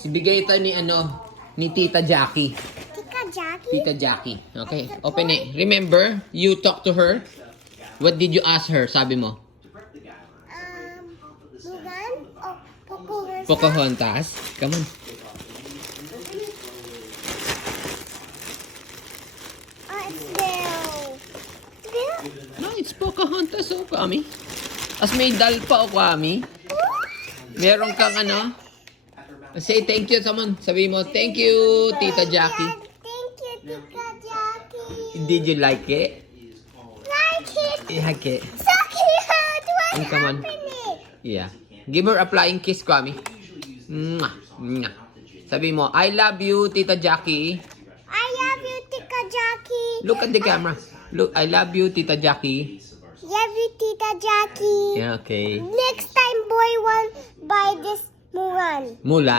Ibigay ito ni Tita Jackie. Tita Jackie? Tita Jackie. Okay, open it. Remember, you talk to her. What did you ask her? Sabi mo? Mulan o Pocahontas? Pocahontas. Come on. Oh, it's Bill. Bill? No, it's Pocahontas, oh, Kwame. As may dal pa, oh, Kwame. Meron kang say thank you, someone. Sabi mo, thank you, Tita Jackie. Thank you, Tita Jackie. Did you like it? Like it. Like it. So cute. What's Come on. happening? Yeah. Give her a flying kiss, Kwame. Mwah. Mwah. Sabi mo, I love you, Tita Jackie. I love you, Tita Jackie. Look at the camera. Look, I love you, Tita Jackie. Love you, Tita Jackie. Yeah, okay. Next time, boy, one buy this Mulan. Mula.